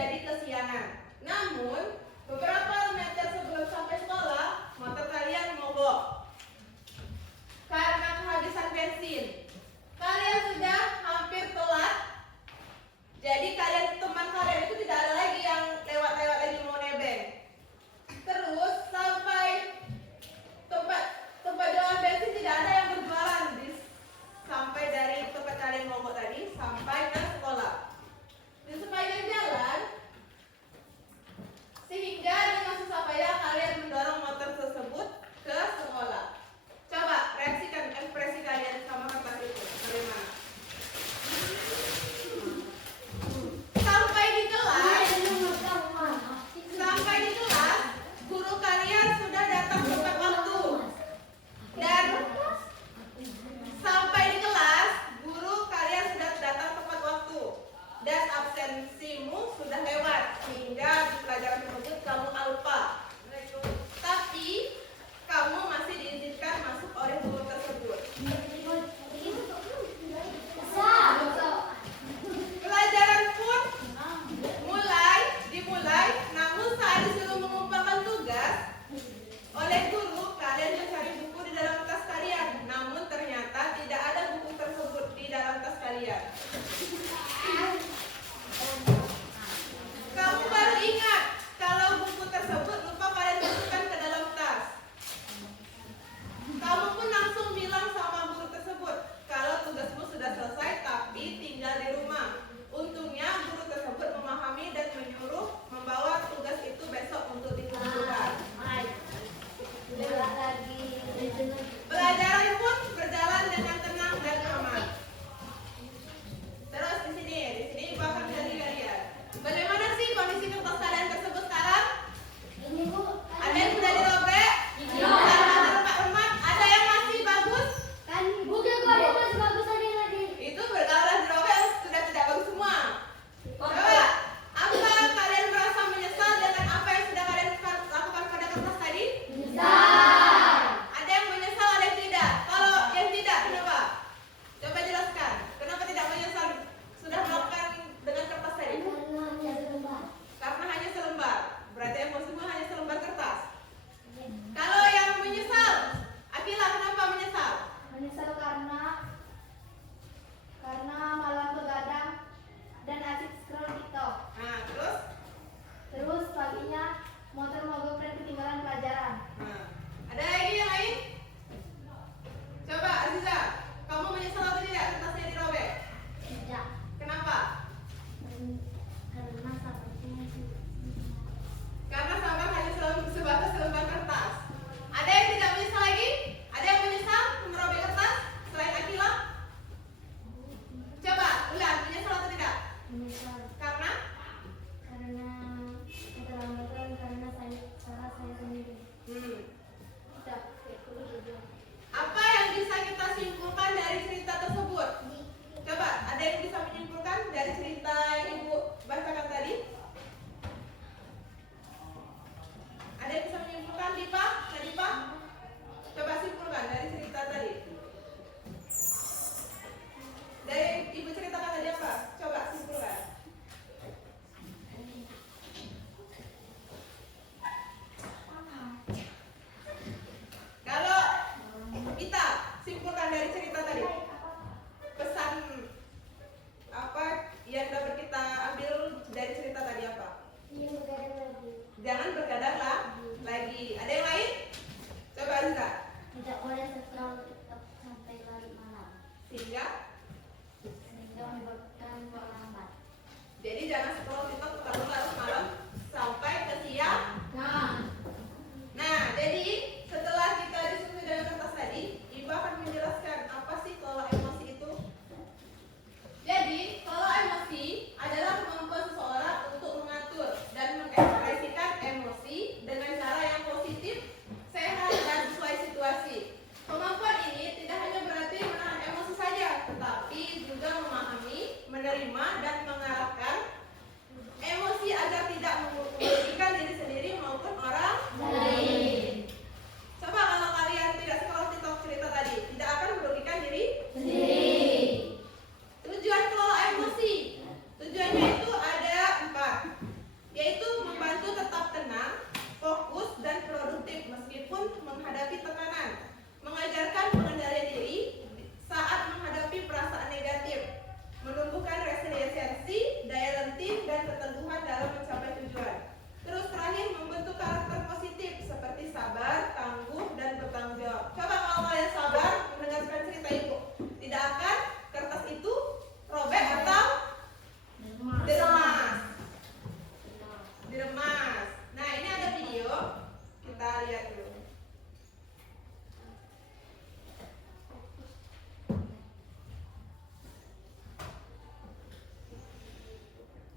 jadi kesiangan. Namun, beberapa meter sebelum sampai sekolah, motor kalian mogok karena kehabisan bensin. Kalian sudah hampir telat. Jadi teman kalian itu tidak ada lagi yang lewat-lewat lagi mau nebeng. Terus sampai tempat jualan bensin tidak ada yang berjualan sampai dari tempat kalian mogok tadi sampai ke sekolah. Di sepanjang jalan, sehingga dengan susah payah kalian mendorong motor tersebut ke sekolah. Coba reaksikan ekspresi kalian sama kertas itu. Bagaimana? Sampai di kelas, guru kalian sudah datang tepat waktu. Dan sampai di kelas, guru kalian sudah datang tepat waktu. Dan absensimu sudah lewat, sehingga di pelajaran tersebut kamu alfa. Tapi kamu masih diizinkan masuk oleh guru tersebut. Pelajaran pun dimulai, namun saat disuruh mengumpulkan tugas oleh guru, kalian mencari buku di dalam tas kalian. Namun ternyata tidak ada buku tersebut di dalam tas kalian. Kamu baru ingat kalau buku tersebut lupa kalian masukkan ke dalam tas. Kamu pun langsung bilang sama guru tersebut kalau tugasmu sudah selesai tapi tinggal di rumah. Untungnya guru tersebut memahami dan menyuruh membawa tugas itu besok untuk dikumpulkan. Pelajaran pun berjalan dengan tenang dan aman. Terus di sini Ibu akan menjadi kalian. Bagaimana sih kondisi kertas kalian tersebut sekarang? Ini Bu. Ada yang sudah dirobek? Remat-remat. Ada yang masih bagus? Kan bukan kok ada masih bagus ada yang lagi. Itu berkala dirobek sudah tidak bagus semua. Coba, apa kalian merasa menyesal dengan apa yang sudah kalian lakukan pada kertas tadi? Menyesal. Ada yang menyesal, ada yang tidak. Kalau yang tidak, kenapa? Coba jelaskan. Kenapa tidak menyesal sudah melakukan dengan kertas tadi? Karena hanya selembar. Karena hanya selembar. Berarti emosimu hanya selembar kertas. Kalau yang menyesal, Akila kenapa menyesal? Menyesal karena malam begadang dan asik scroll TikTok. Nah, terus? Terus paginya motor mogok dan ketinggalan pelajaran. Nah, ada lagi yang lain? Coba Aziza, kamu menyesal atau tidak kertasnya dirobek? Tidak. Kenapa? Karena sahabatnya Karena sampah hanya sebatas selembar kertas. Ada yang tidak menyesal lagi? Ada yang menyesal merobek kertas selain Akila? Coba, ulang, menyesal atau tidak? menyesal Karena? karena keterlambatan karena salah saya sendiri. Tidak. Apa yang bisa kita simpulkan dari cerita tersebut? Coba, ada yang bisa menyimpulkan dari cerita yang Ibu bacakan tadi?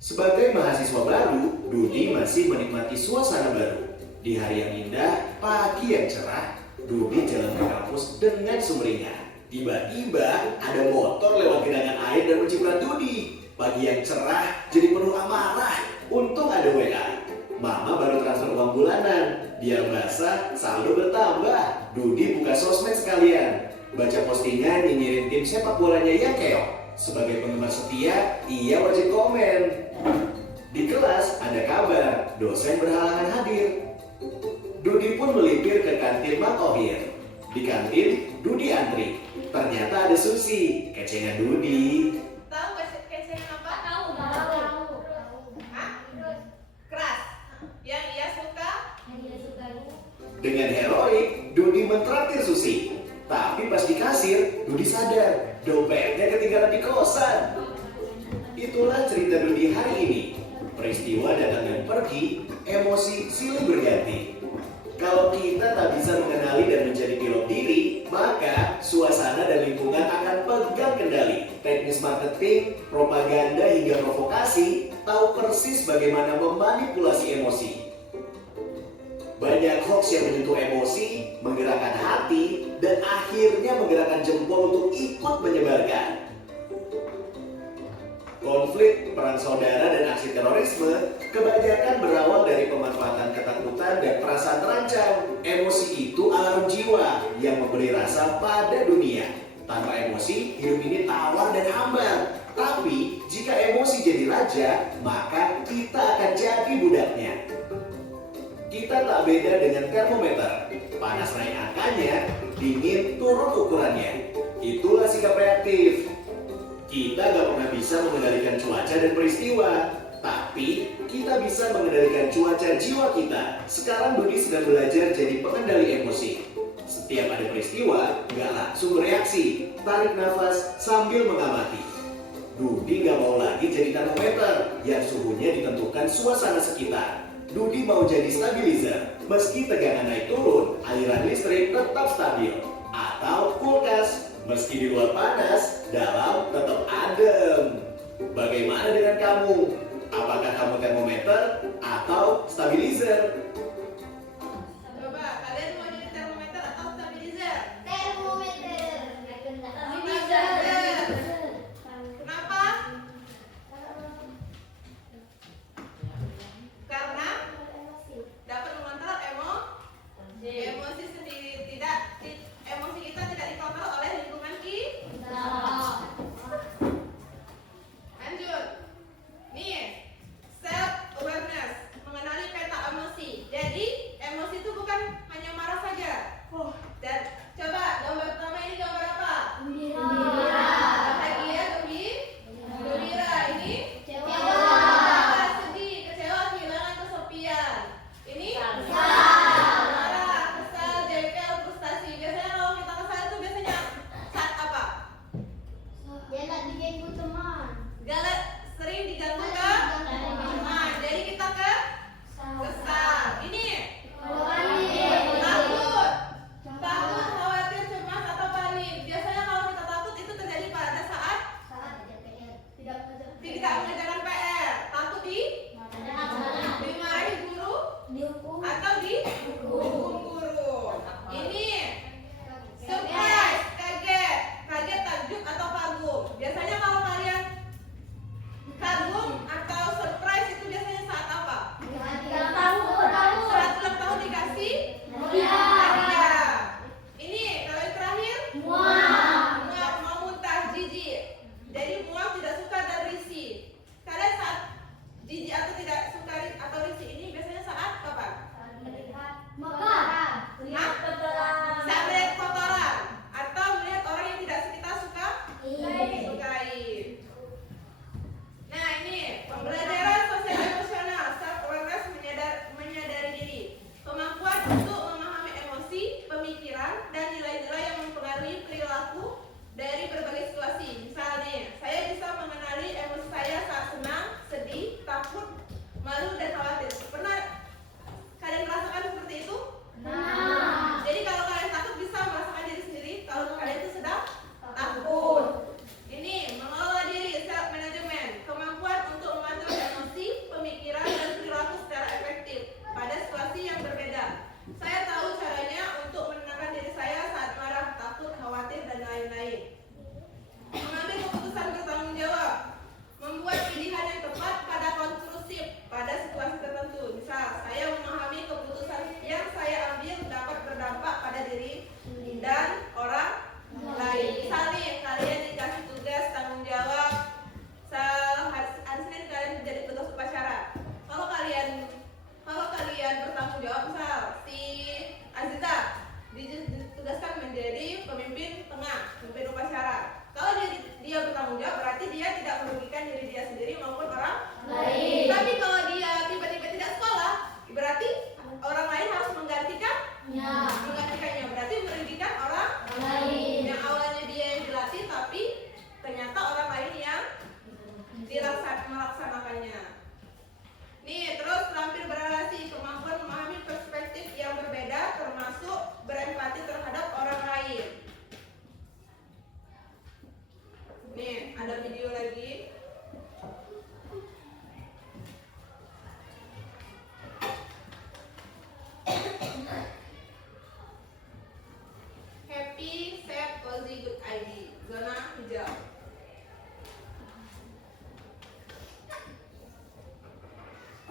Sebagai mahasiswa baru, Dudi masih menikmati suasana baru. Di hari yang indah, pagi yang cerah, Dudi jalan ke kampus dengan sumringah. Tiba-tiba ada motor lewat genangan air dan menciprat Dudi. Pagi yang cerah jadi penuh amarah. Untung ada WA. Mama baru transfer uang bulanan. Biar basah, saldo bertambah. Dudi buka sosmed sekalian. Baca postingan nyinyirin tim sepak bolanya yang keok. Sebagai penggemar setia, ia wajib komen. Di kelas ada kabar, dosen berhalangan hadir. Dudi pun melipir ke kantin Mak Ohir. Di kantin, Dudi antri. Ternyata ada Susi, kecengan Dudi. Tahu kecengan apa? Tahu. Hah? Keras. Yang ia suka. Dengan heroik, Dudi mentraktir Susi. Tapi pas di kasir, Dudi sadar dompetnya ketinggalan di kosan. Itulah cerita Dudi hari ini. Peristiwa datang dan pergi, emosi silih berganti. Kalau kita tak bisa mengenali dan menjadi pilot diri, maka suasana dan lingkungan akan pegang kendali. Teknis marketing, propaganda hingga provokasi tahu persis bagaimana memanipulasi emosi. Banyak hoax yang menyentuh emosi, menggerakkan hati, dan akhirnya menggerakkan jempol untuk ikut menyebarkan. Konflik, perang saudara, dan aksi terorisme kebanyakan berawal dari pemanfaatan ketakutan dan perasaan terancam. Emosi itu alarm jiwa yang memberi rasa pada dunia. Tanpa emosi, hidup ini tawar dan hambar. Tapi, jika emosi jadi raja, maka kita akan jadi budaknya. Kita tak beda dengan termometer. Panas naik angkanya, dingin turun ukurannya. Itulah sikap reaktif. Kita gak pernah bisa mengendalikan cuaca dan peristiwa, tapi kita bisa mengendalikan cuaca jiwa kita. Sekarang Dudi sedang belajar jadi pengendali emosi. Setiap ada peristiwa, gak langsung bereaksi. Tarik nafas sambil mengamati. Dudi gak mau lagi jadi termometer yang suhunya ditentukan suasana sekitar. Dudi mau jadi stabilizer. Meski tegangan naik turun, aliran listrik tetap stabil. Atau kulkas. Meski di luar panas, dalam tetap adem. Bagaimana dengan kamu? Apakah kamu termometer atau stabilizer? Coba, kalian mau jadi termometer atau stabilizer? Kenapa? Karena dapat mengontrol emosi sendiri. Emosi kita tidak dikontrol oleh lingkungan kita. Lanjut. Nih, self awareness, mengenali peta emosi.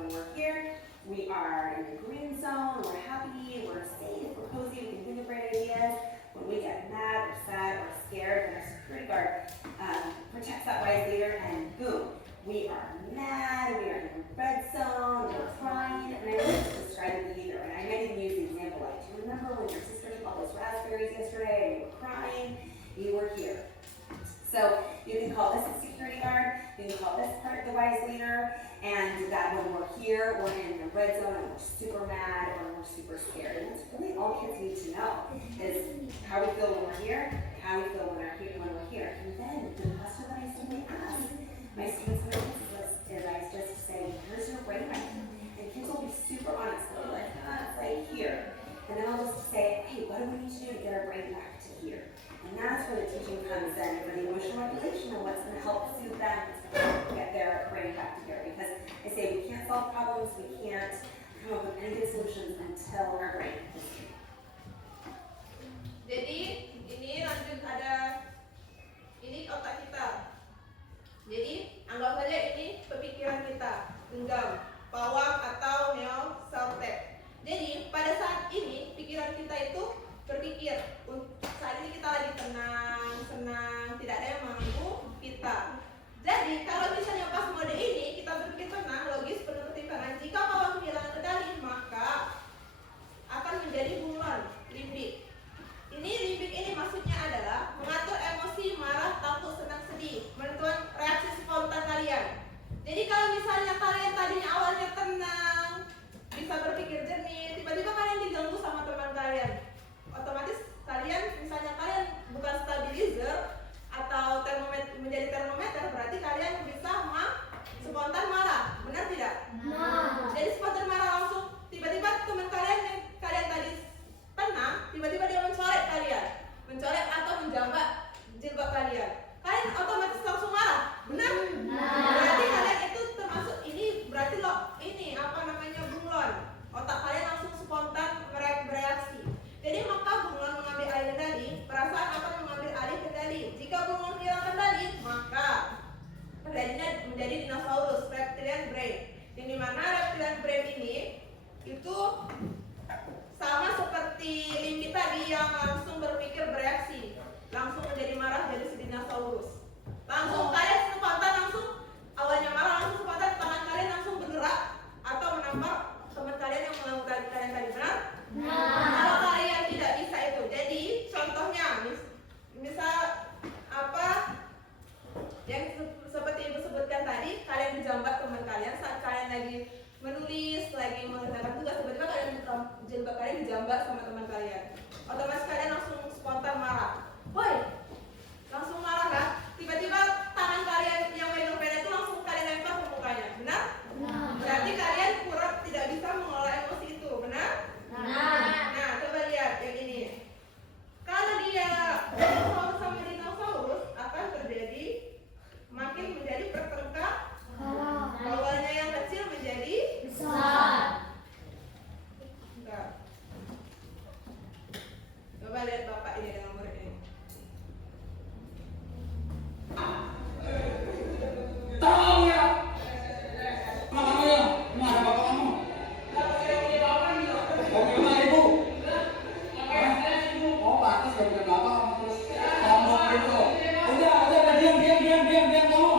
When we're here, we are in the green zone, we're happy, we're safe, we're cozy, we can think of great ideas. When we get mad or sad or scared, then our security guard protects that wise leader, and boom, we are mad, we are in the red zone, we're crying, and I want to describe it either. And I might even use the example like, do you remember when your sister took all those raspberries yesterday and you were crying? You were here. So you can call this the security guard, you can call this part the wise leader, and that when we're here, we're in the red zone and we're super mad or we're super scared. And that's really all kids need to know is how we feel when we're here, how we feel when we're here. And then the question that I simply ask my students in the list is I just say, here's your brain right. And kids will be super honest. They'll be like, it's right here. And then I'll just say, hey, what do we need to do to get our brain back to here? And that's where the teaching comes in for the emotional regulation and what's going to help soothe them to get their brain back together. Because I say we can't solve problems, we can't come up with any good solutions until our brain is here. Jadi ini lanjut ini otak kita. Jadi anggap saja ini pemikiran kita, genggam, pawang atau self-tap. Jadi pada saat ini pikiran kita itu berpikir, saat ini kita lagi tenang, senang, tidak ada yang mengganggu kita. Jadi kalau misalnya pas mode ini kita berpikir tenang, logis, penuh ketimpangan, jika pawang kehilangan kendali maka akan menjadi bunglon, limbik. Ini limbik ini maksudnya adalah mengatur emosi, marah, takut, senang, sedih, menentukan reaksi spontan kalian. Jadi kalau misalnya kalian tadinya awalnya tenang, bisa berpikir jernih, tiba-tiba kalian diganggu sama teman kalian, otomatis kalian, misalnya kalian bukan stabilizer atau menjadi termometer, berarti kalian bisa spontan marah, benar tidak? Nah. Jadi spontan marah langsung, tiba-tiba teman kalian yang kalian tadi tenang, tiba-tiba dia mencolek atau menjambak jilbab kalian. Kalian otomatis langsung marah, benar? Berarti kalian itu termasuk ini, berarti ini bunglon. Otak kalian langsung spontan bereaksi. Jadi maka bunglon mengambil alih kendali, perasaan akan mengambil alih kendali. Jika bunglon hilang kendali, maka kendalinya menjadi dinosaurus, reptilian brain. Yang dimana reptilian brain ini itu sama seperti limbik tadi yang langsung berpikir bereaksi, langsung menjadi marah jadi si dinosaurus. Langsung kalian spontan langsung awalnya marah langsung spontan tangan kalian langsung bergerak atau menampar teman kalian yang mengganggu kalian tadi, benar? Kalau kalian tidak bisa itu, jadi contohnya misal yang seperti ibu sebutkan tadi, kalian dijambak teman kalian saat kalian lagi menulis, lagi mengerjakan tugas, tiba-tiba jilbab kalian dijambak sama teman kalian, otomatis kalian langsung spontan marah. Woi, langsung marah kan? Tiba-tiba tangan kalian yang megang pena itu langsung kalian lempar ke mukanya, benar? Berarti kalian tidak bisa mengelola emosi itu, benar? Nah, coba lihat yang ini. Kalau dia dinosaurus sama dinosaurus akan terjadi makin menjadi bertengkar. Awalnya yang kecil menjadi besar. Enggak. Coba lihat bapak ini dengan murid ini. Tolong ya. Mana ya? Mana bapak kamu? Bagaimana ibu? Oh, pantas gak punya bapak kamu terus ngomong gitu. Udah, diam kamu.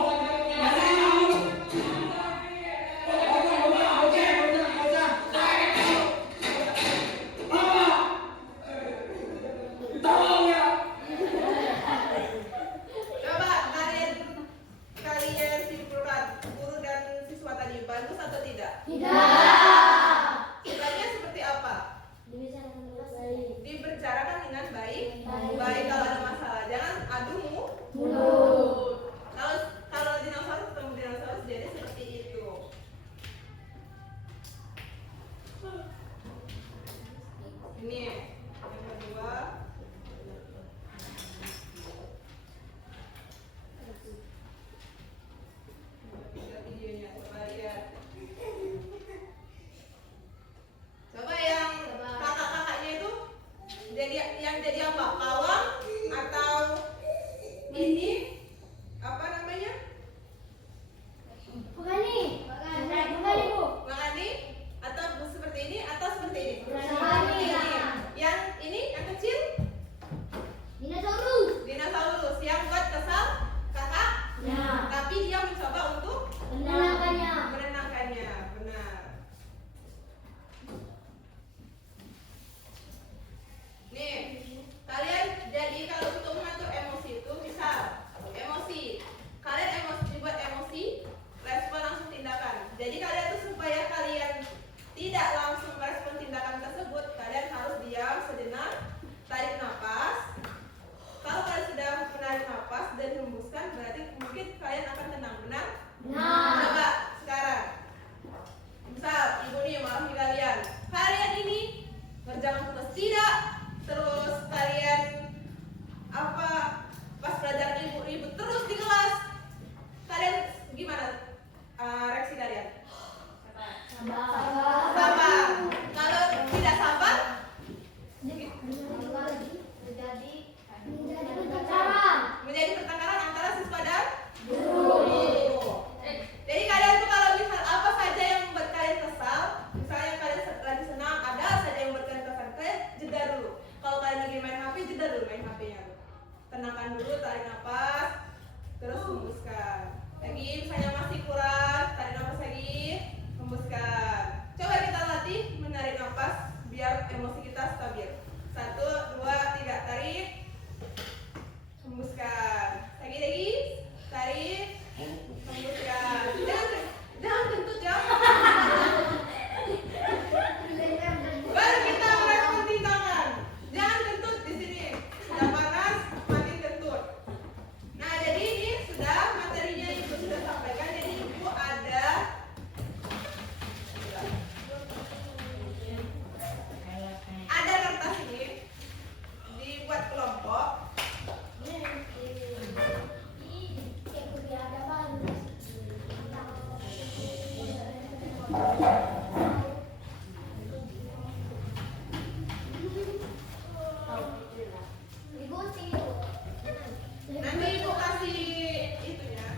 Tolong ya. Coba kalian simpulkan guru dan siswa tadi bagus atau tidak? Siswanya seperti apa? Dibicarakan dengan baik. Baik kalau ada masalah, jangan adu mulut. Kalau dinosaurus ketemu dinosaurus jadi seperti itu. Ini yang kedua. Videonya coba lihat. Sabar. Kalau tidak sabar, menjadi pertengkaran antara siswa dan guru. Jadi kalian tuh kalau misal apa saja yang membuat kalian kesal, misalnya kalian lagi senang, ada saja yang membuat kalian kesal, kalian jeda dulu. Kalau kalian lagi main HP, jeda dulu main HP-nya. Tenangkan dulu, tarik nafas, terus hembuskan. Lagi misalnya masih kurang, tarik nafas lagi, hembuskan. Coba kita latih menarik nafas biar emosi kita stabil. 1, 2, 3, tarik, hembuskan. Lagi, tarik, hembuskan. Jangan kentut ya. Baru kita merespon tindakan. Jangan kentut di sini. Sudah panas, makin kentut. Nah, jadi ini sudah materinya Ibu sudah sampaikan. Jadi Ibu ada kertas ini dibuat kelompok. Nanti Ibu kasih itunya.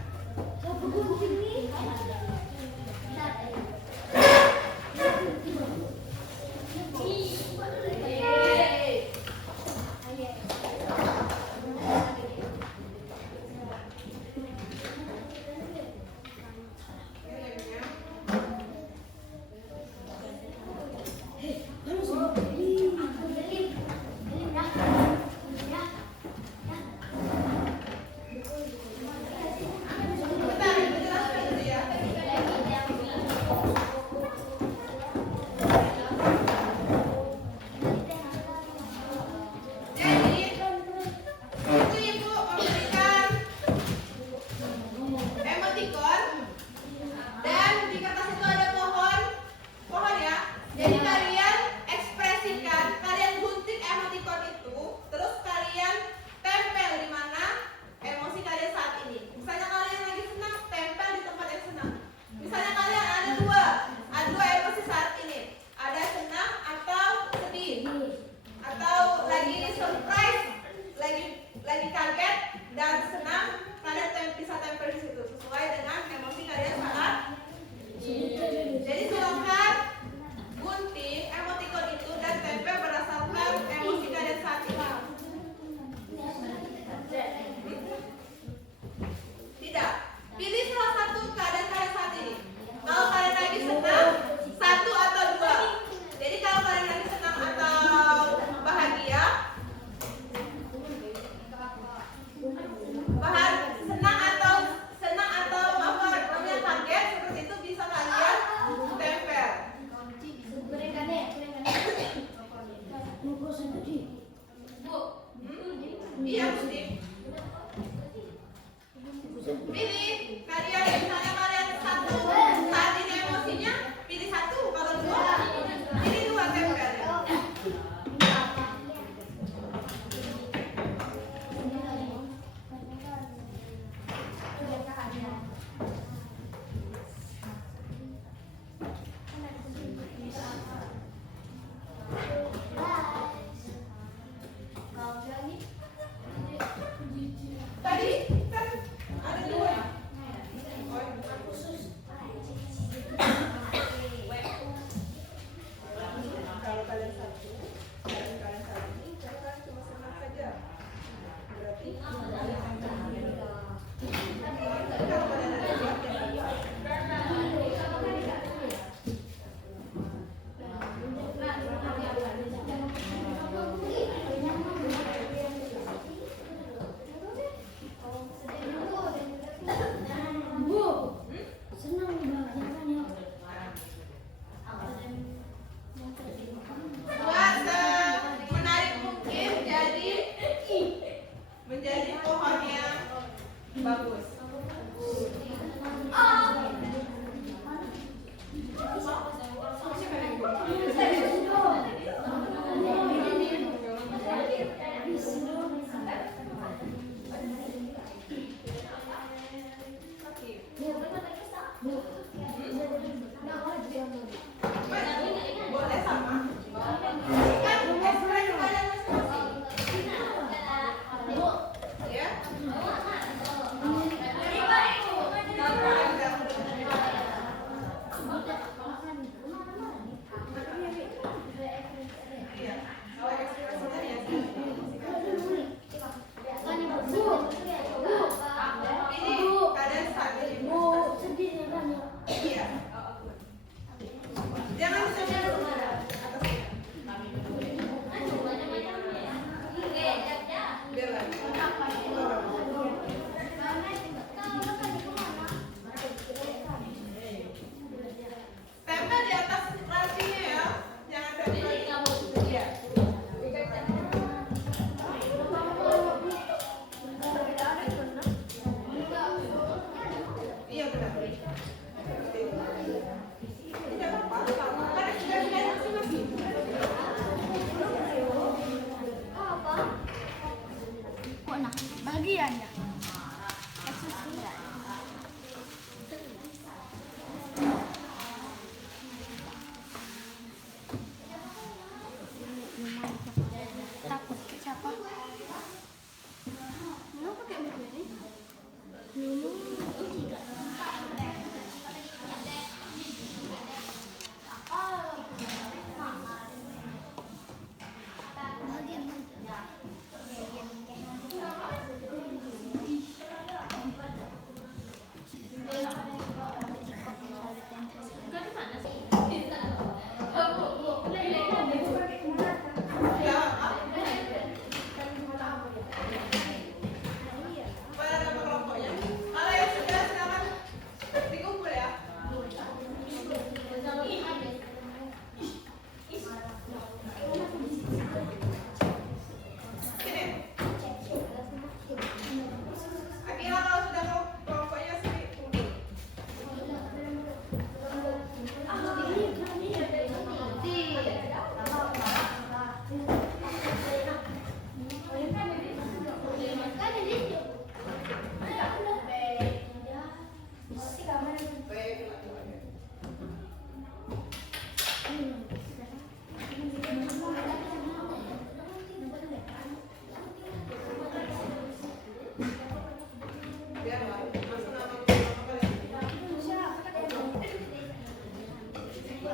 Iya.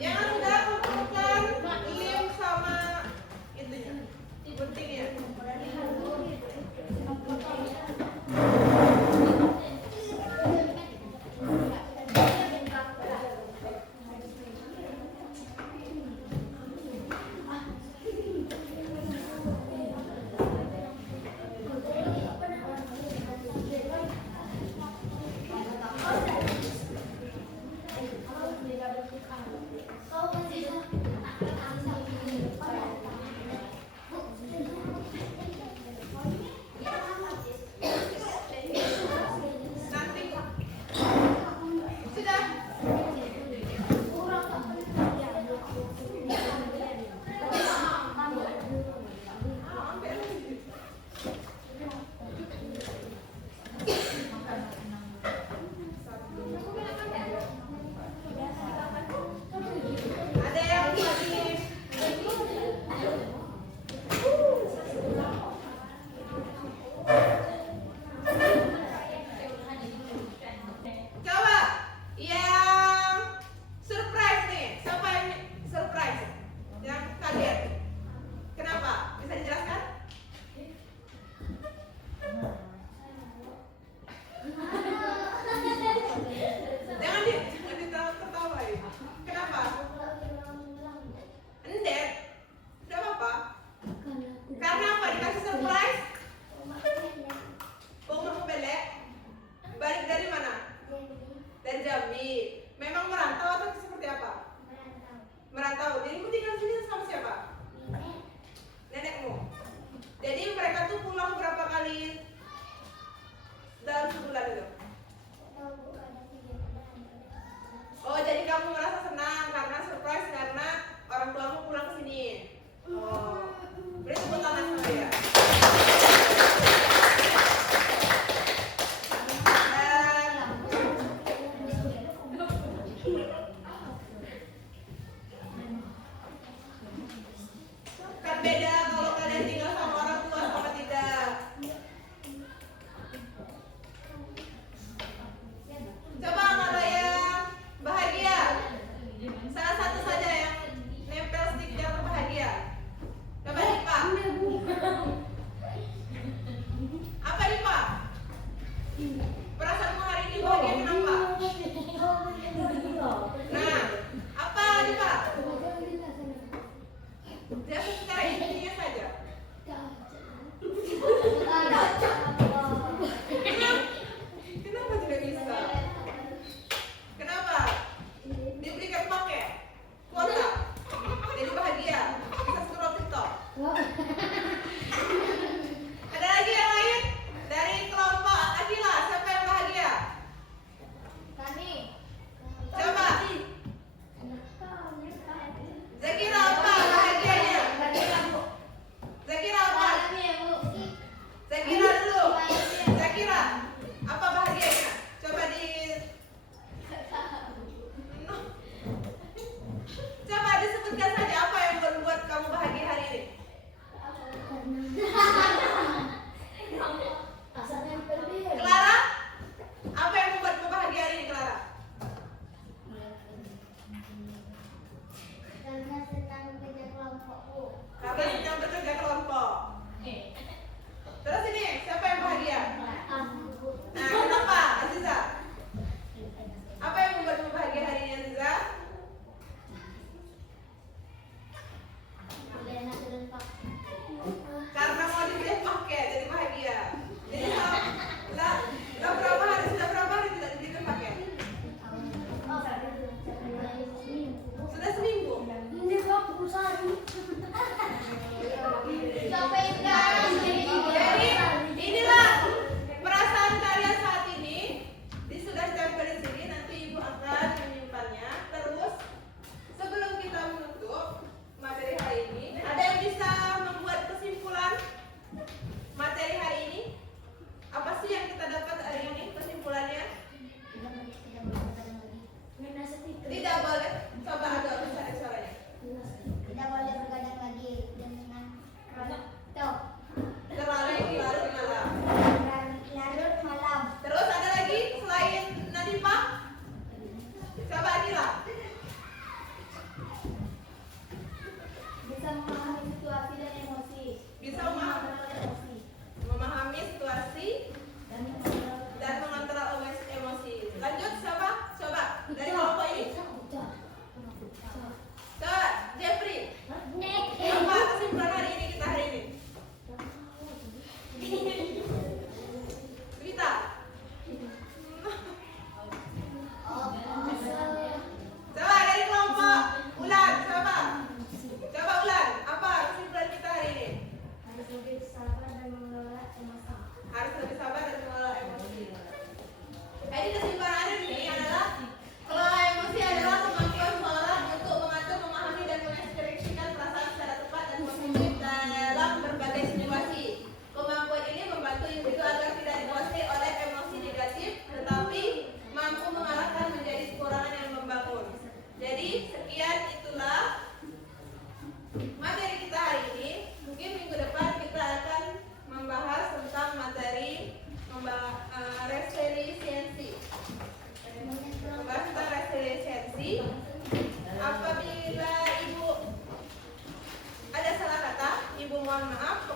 Yang sudah kumpulkan lem sama itunya, guntingnya. Nanti sudah. Ada yang lagi. Coba yang surprise nih. Siapa yang surprise? Yang kaget. Kenapa? Bisa dijelaskan? Jangan ditawa-tawain. Kenapa? Endet. Udah apa? Karena apa? Dikasih surprise? Umur belek. Balik dari mana? Dari Jambi. Memang merantau atau seperti apa? Merantau. Jadi kamu tinggal sini sama siapa? Nenekmu. Jadi mereka tuh pulang berapa kali dalam sebulan itu? Oh, jadi kamu merasa senang karena surprise karena orang tuamu pulang ke sini. Oh, beri tepuk tangan sama dia. Kan beda kalau kalian tinggal sama orang tua sama tidak. Coba kalau yang bahagia, salah satu saja yang nempel stick yang berbahagia. Coba Dipa. Apa Dipa? Perasaanmu hari ini bahagia kenapa? Nah, apa Dipa? Dia secara intinya saja. Kenapa tidak bisa? Kenapa? Diberikan paket kuota, jadi bahagia, bisa scroll TikTok. Ada lagi yang lain dari kelompok Akila, siapa yang bahagia? Coba. Zakira apa bahagianya? Zakira apa? Zakira dulu. Zakira, apa bahagianya? Coba di Coba disebutkan saja apa yang membuat kamu bahagia hari ini. Materi kita hari ini, mungkin minggu depan kita akan membahas tentang materi resiliensi. Membahas tentang resiliensi. Apabila ibu ada salah kata, ibu mohon maaf.